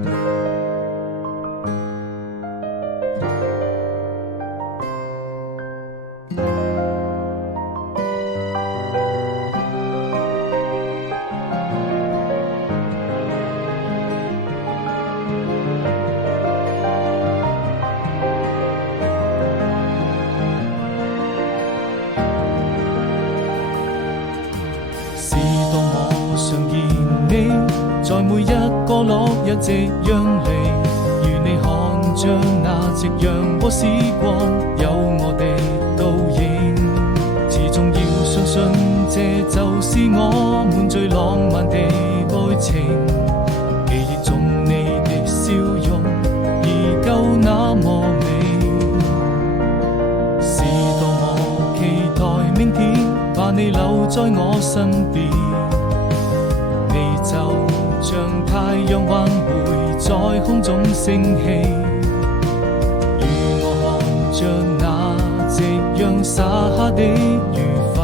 是當我常見你，在每一個落日夕陽離，如你看着那夕陽和時光，有我的倒影。始終要相信，這就是我們最浪漫的愛情。記憶中你的笑容，依舊那麼美。是多麼期待明天，把你留在我身邊。你就像太陽還會在空中升起，如我看着那夕陽灑下的愉快。